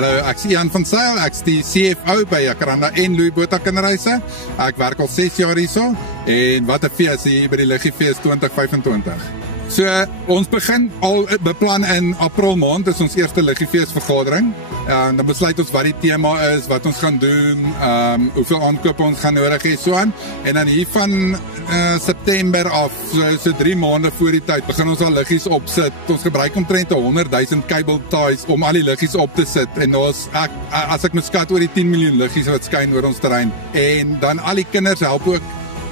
Hallo, ek is Ian van Sail, ek is die CFO by Jacaranda en Louis Botha Kinderhuise. Ek werk al 6 jaar hierso en wat 'n fees hier by die Liggefees 2025. So, ons begin al beplan in April maand, is ons eerste Liggefees vergadering. En dan besluit ons wat die tema is, wat ons gaan doen, hoeveel aankope ons gaan nodig hê, so aan. En dan hier van September af, so 3 maande voor die tyd, begin ons al liggies opsit. Ons gebruik omtrent 100,000 cable ties om al die liggies op te sit. En as ek miskat oor die 10 miljoen liggies wat skyn oor ons terrein. En dan al die kinders help ook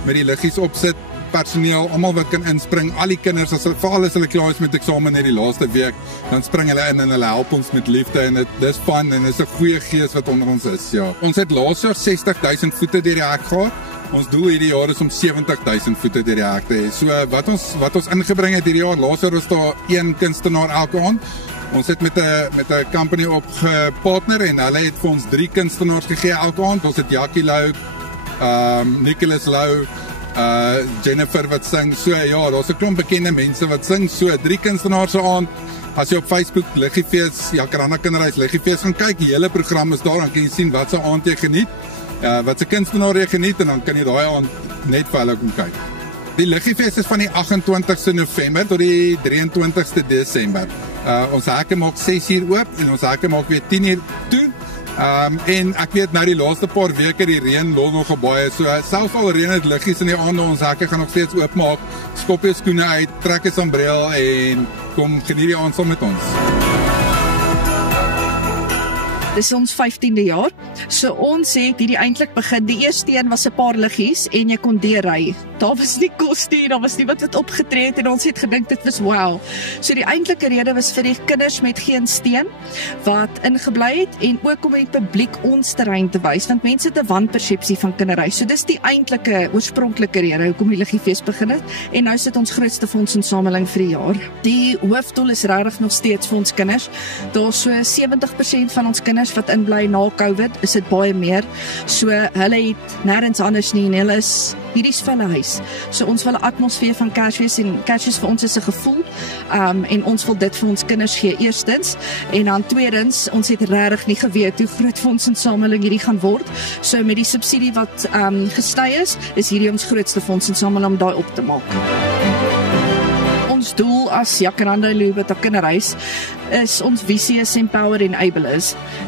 met die liggies opsit. Personeel, almal wat kan inspring, al die kinders, veral as hulle klaar is met eksamen net die laaste week, dan spring hulle in en hulle help ons met liefde en dis fun en is 'n goeie gees wat onder ons is, ja. Ons het laas jaar 60,000 voete deur die hek gehad. Ons doel hierdie jaar is om 70,000 voete deur die hek te hê. So wat ons ingebring het hierdie jaar, laas jaar was daar 1 kunstenaar elke aand. Ons het met 'n company opgepartner en hulle het vir ons 3 kunstenaars gegee elke aand. Ons het Jackie Lou, Nicholas Lou, Jennifer wat sing, so ja, daar's 'n klomp bekende mense wat sing, so 3 kunstenaars se aand. As jy op Facebook Liggefees, Jacaranda Kinderhuis Liggefees gaan kyk, die hele program is daar, dan kan jy sien wat se aand jy geniet, wat se kunstenaar jy geniet, en dan kan jy daai aand net vir hulle kom kyk. Die Liggefees is van die 28ste November tot die 23ste Desember. Ons hekke maak 6 uur oop en ons hekke maak weer 10 uur toe. En ek weet nou die laaste paar weke die reën lol nog baie, so selfs al reën dit liggies in die aande, ons hekke gaan nog steeds oopmaak. Skop jou skoene uit, trek 'n sambreel en kom geniet die aand saam met ons. Dis ons 15de jaar, so ons het hierdie eintlik begin, die eerste een was 'n paar liggies en jy kon deurry. Daar was nie kos nie, daar was nie wat opgetree het en ons het gedink dit was wow. So die eintlike rede was vir die kinders met geen steen wat ingebly het en ook om die publiek ons terrein te wys, want mense het 'n wanpersepsie van kinderhuis. So dis die eintlike oorspronklike rede hoekom die Liggefees begin het en nou sit ons grootste fondsinsameling vir die jaar. Die hoofdoel is regtig nog steeds vir ons kinders. Daar's so 70% van ons kinders wat inbly na COVID, is dit baie meer. So hulle het nêrens anders nie en hulle is hierdie's vir hulle huis. So ons wil 'n atmosfeer van Kersfees en Kersfees vir ons is 'n gevoel en ons wil dit vir ons kinders gee eerstens en dan tweedens, ons het regtig nie geweet hoe groot fondsinsameling hierdie gaan word. So met die subsidie wat gesny is hierdie ons grootste fondsinsameling om daai op te maak. Ons doel as Jacaranda en Louis Botha Kinderhuis is ons visie is empower en enable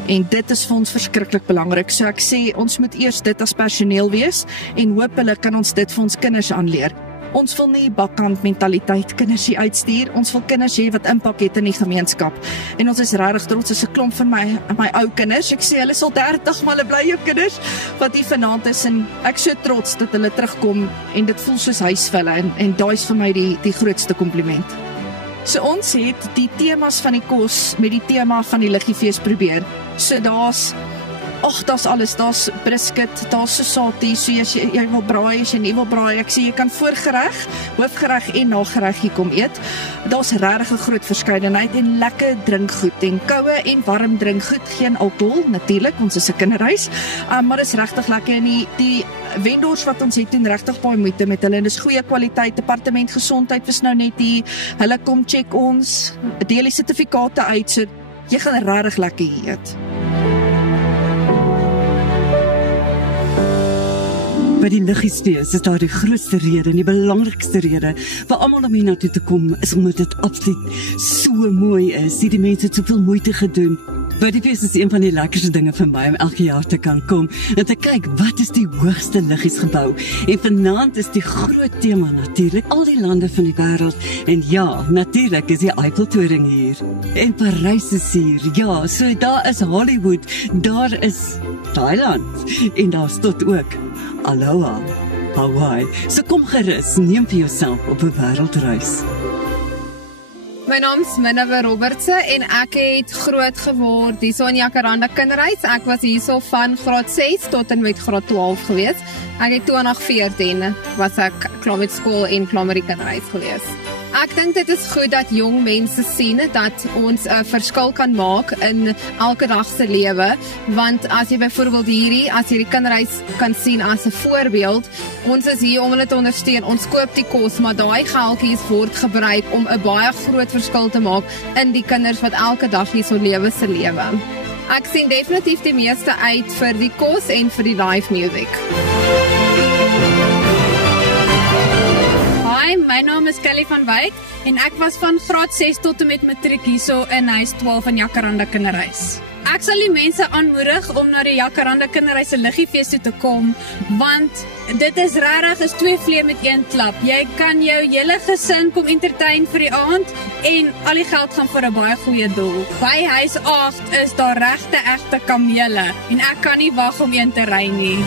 en dit is vir ons verskriklik belangrik. So ek sê ons moet eers dit as personeel wees en hoop hulle kan ons dit vir ons kinders aanleer. Ons wil nie bakkant mentaliteit kinders hier uitstuur, ons wil kinders hê wat impak het in die gemeenskap. En ons is regtig trots, is 'n klomp van my ou kinders. Ek sê hulle is al 30, maar hulle bly jou kinders wat hier vanaand is en ek so trots dat hulle terugkom en dit voel soos huis vir hulle en daai is vir my die grootste kompliment. So ons het die temas van die kos met die tema van die Liggefees probeer. So daar's alles, daar's brisket, daar's sosatie, so as jy wil braai, as jy nie wil braai, ek sê jy kan voorgereg, hoofgereg en nagereg hier kom eet. Daar's regtig 'n groot verskeidenheid en lekker drinkgoed en koue en warm drinkgoed, geen alkohol natuurlik, ons is 'n kinderhuis, maar is regtig lekker en die vendors wat ons het doen regtig baie moeite met hulle en dis goeie kwaliteit. Departement Gesondheid was nou net hier, hulle kom check ons, deel die sertifikate uit, so jy gaan regtig lekker hier eet. By die Liggefees is daar die grootste rede en die belangrikste rede vir almal om hier na toe te kom is omdat dit absoluut so mooi is. Die mense het soveel moeite gedoen. By die fees is een van die lekkerste dinge vir my om elke jaar te kan kom en te kyk wat is die hoogste liggies gebou. En vanaand is die groot tema natuurlik al die lande van die wêreld en ja, natuurlik is die Eiffeltoring hier. En Parys is hier. Ja, so daar is Hollywood, daar is Thailand en daar's tot ook Aloha, Hawaii. So kom gerus, neem vir jouself op 'n wêreldreis. My naam is Minerva Robertse en ek het groot geword hierso in Jacaranda Kinderhuis. Ek was hierso van graad 6 tot en met graad 12 gewees. Ek het 2014 was ek klaar met skool en klaar met die kinderhuis gewees. Ek dink dit is goed dat jong mense sien dat ons 'n verskil kan maak in elke dag se lewe, want as jy byvoorbeeld as jy die kinderhuis kan sien as 'n voorbeeld, ons is hier om hulle te ondersteun, ons koop die kos, maar daai geldjies word gebruik om 'n baie groot verskil te maak in die kinders wat elke dag hierso lewe se lewe. Ek sien definitief die meeste uit vir die kos en vir die live music. Hi, my naam is Kelly van Wyk en ek was van graad 6 tot en met matriek hierso in huis 12 in Jacaranda Kinderhuis. Ek sal die mense aanmoedig om na die Jacaranda Kinderhuis se liggiefees toe te kom, want dit is regtig is 2 vleie met 1 klap. Jy kan jou hele gesin kom entertain vir die aand en al die geld gaan vir 'n baie goeie doel. By huis 8 is daar regte kamele en ek kan nie wag om een te ry nie.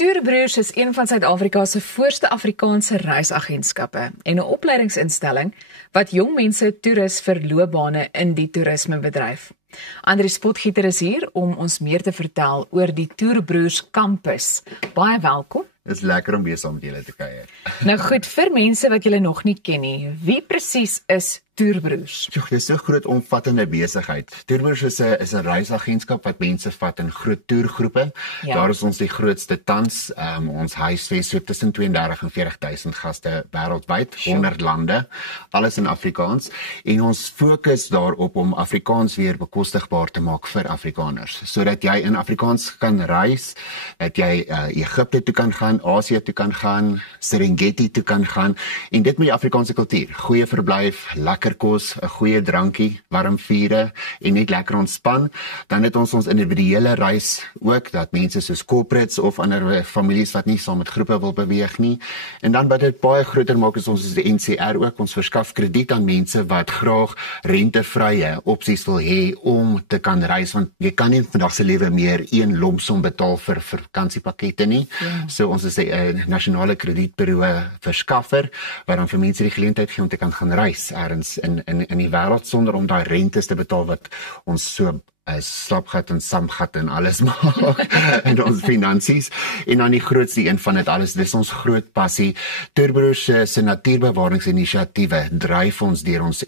Toerbroers is een van Suid-Afrika se voorste Afrikaanse reisagentskappe en 'n opleidingsinstelling wat jong mense toerus vir loopbane in die toerismebedryf. Andries Potgieter is hier om ons meer te vertel oor die Toerbroers kampus. Baie welkom. Dit is lekker om weer saam met julle te kuier. Nou goed, vir mense wat julle nog nie ken nie, wie presies is Toerbroers? Dit is so groot omvattende besigheid. Toerbroers is 'n reisagentskap wat mense vat in groot toergroepe. Ja. Daar is ons die grootste tans. Ons huisves so tussen 32 en 40,000 gaste wêreldwyd, 100 lande, alles in Afrikaans. En ons fokus daarop om Afrikaans weer bekostigbaar te maak vir Afrikaners, sodat jy in Afrikaans kan reis, dat jy Egipte toe kan gaan, Asië toe kan gaan, Serengeti toe kan gaan, en dit met die Afrikaanse kultuur. Goeie verblyf, lekker kos, 'n goeie drankie, warm vure en net lekker ontspan. Dan het ons individuele reis ook, dat mense soos corporates of ander families wat nie saam met groepe wil beweeg nie. En dan wat dit baie groter maak is ons is die NCR ook, ons verskaf krediet aan mense wat graag rentevrye opsies wil hê om te kan reis, want jy kan nie vandag se lewe meer een lumsom betaal vir vakansiepakkette nie. Ja. So ons is 'n nasionale kredietbureau verskaffer wat dan vir mense die geleentheid gee om te kan gaan reis ergens in die wêreld sonder om daai rentes te betaal wat ons so slapgat en samgat en alles maak in ons finansies. En dan die grootste een van dit alles, dis ons groot passie. Toerbroers se natuurbewaringsinisiatiewe dryf ons deur ons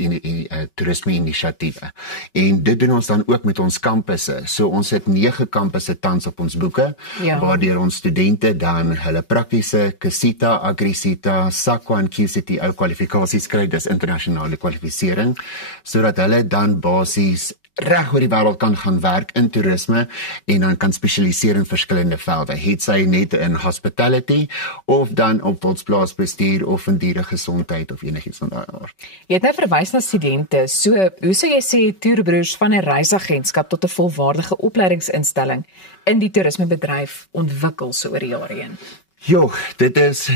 toerisme-inisiatiewe. En dit doen ons dan ook met ons kampusse. So ons het 9 kampusse tans op ons boeke, waardeur ons studente dan hulle praktiese KSITA, AgriSITA, SAQA en QCT kwalifikasies kry, dis internasionale kwalifisering, sodat hulle dan basies reg oor die wêreld kan gaan werk in toerisme en dan kan spesialiseer in verskillende velde. Het sy net in hospitality of dan op wildsplaasbestuur of in dieregesondheid of enigiets van daai aard. Jy het nou verwys na studente. So, hoe sou jy sê Toerbroers van 'n reisagentskap tot 'n volwaardige opleidingsinstelling in die toerismebedryf ontwikkel so oor die jare heen?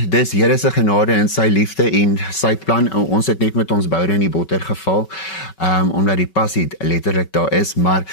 Dis Here se genade en sy liefde en sy plan. Ons het net met ons boude in die botter geval, omdat die passie letterlik daar is, maar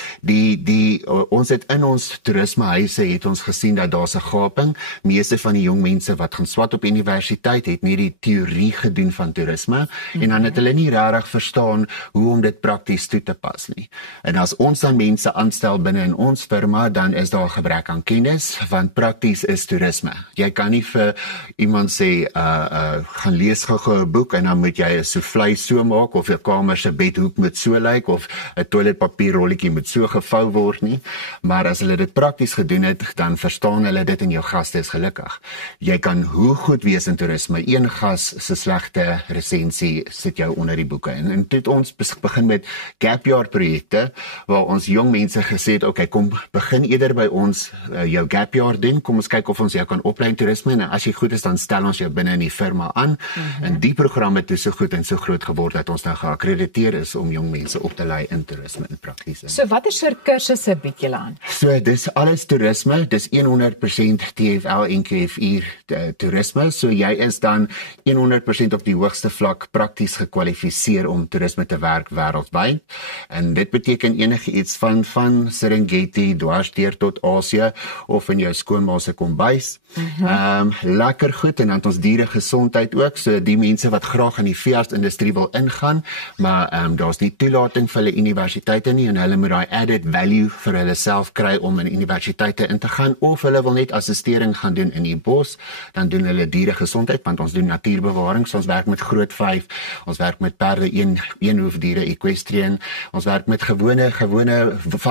ons het in ons toerismehuise het ons gesien dat daar's 'n gaping. Meeste van die jong mense wat gaan swat op universiteit het nie die teorie gedoen van toerisme en dan het hulle nie regtig verstaan hoe om dit prakties toe te pas nie. En as ons dan mense aanstel binne in ons firma, dan is daar 'n gebrek aan kennis, want prakties is toerisme. Jy kan nie vir iemand sê gaan lees gou 'n boek en dan moet jy 'n soufflé so maak of jou kamer se bedhoek moet so lyk of 'n toiletpapierrolletjie moet so gevou word nie. Maar as hulle dit prakties gedoen het, dan verstaan hulle dit en jou gaste is gelukkig. Jy kan hoe goed wees in toerisme, een gas se slegte resensie sit jou onder die boeke. En toe het ons begin met gap year projekte waar ons jong mense gesê het, okay, kom begin eerder by ons jou gap year doen, kom ons kyk of ons jou kan oplei in toerisme en as jy goed is dan stel ons jou binne in die firma aan. En die programme het so goed en so groot geword dat ons nou geakkrediteer is om jong mense op te lei in toerisme en prakties. So watter soort kursusse bied julle aan? So dis alles toerisme, dis 100% TFL en KFI toerisme. So jy is dan 100% op die hoogste vlak prakties gekwalifiseer om toerisme te werk wêreldwyd. En dit beteken enige iets van Serengeti dwarsdeur tot Asië of in jou skoonma se kombuis. Lekker goed en dan het ons dieregesondheid ook, so die mense wat graag in die veeartsindustrie wil ingaan, maar daar's nie toelating vir hulle universiteite nie en hulle moet daai added value vir hulle self kry om in universiteite in te gaan of hulle wil net assistering gaan doen in die bos, dan doen hulle dieregesondheid want ons doen natuurbewaring, so ons werk met groot 5, ons werk met perde, eenhoefdiere, equestrian, ons werk met gewone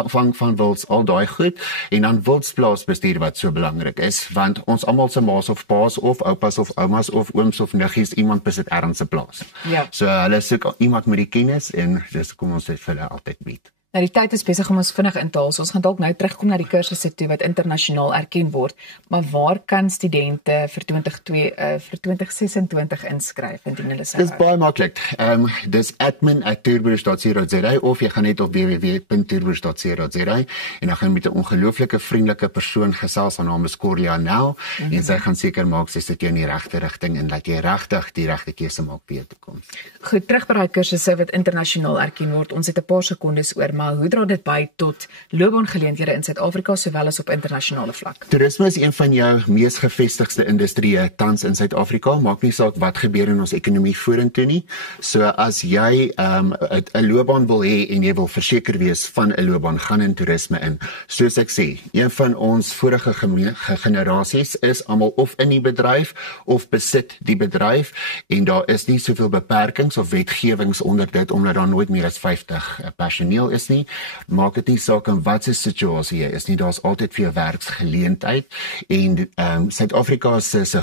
vang van wilds, al daai goed en dan wildsplaasbestuur wat so belangrik is, want ons almal se ma's of pa's of oupas of oumas of ooms of niggies, iemand besit ergens 'n plaas. Ja. So hulle soek iemand met die kennis en dis kom ons dit vir hulle altyd bied. Nou die tyd is besig om ons vinnig in te haal. So ons gaan dalk nou terugkom na die kursusse toe wat internasionaal erken word, maar waar kan studente vir 2026 inskryf indien hulle sou? Dis baie maklik. Dis admin@tourbus.co.za of jy gaan net op www.tourbus.co.za en dan gaan jy met 'n ongelooflike vriendelike persoon gesels. Haar naam is Corlia Nel en sy gaan seker maak sy sit jou in die regte rigting en dat jy regtig die regte keuse maak vir jou toekoms. Goed, terug by daai kursusse wat internasionaal erken word. Ons het 'n paar sekondes oor, maar hoe dra dit by tot loopbaangeleenthede in Suid-Afrika sowel as op internasionale vlak? Toerisme is een van jou mees gevestigde industrieë tans in Suid-Afrika. Maak nie saak wat gebeur in ons ekonomie vorentoe nie. So as jy 'n loopbaan wil hê en jy wil verseker wees van 'n loopbaan, gaan in toerisme in. Soos ek sê, een van ons vorige generasies is almal of in die bedryf of besit die bedryf en daar is nie soveel beperkings of wetgewings onder dit omdat daar nooit meer as 50 personeel is nie. Maak dit nie saak in watter situasie jy is nie, daar's altyd vir jou werksgeleentheid en Suid-Afrika is 'n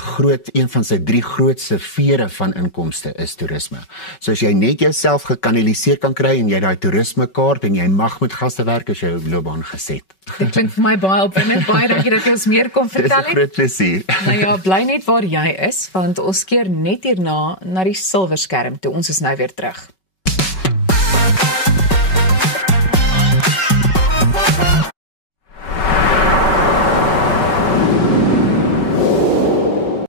een van sy 3 grootste vere van inkomste is toerisme. So as jy net jouself gekanaliseer kan kry en jy daai toerismekaart en jy mag met gaste werk, is jou loopbaan geset. Dit klink vir my baie opwindend. Baie dankie dat jy ons meer kon vertel. Dis 'n groot plesier. Nou ja, bly net waar jy is want ons keer net hierna na die silwerskerm toe. Ons is nou weer terug.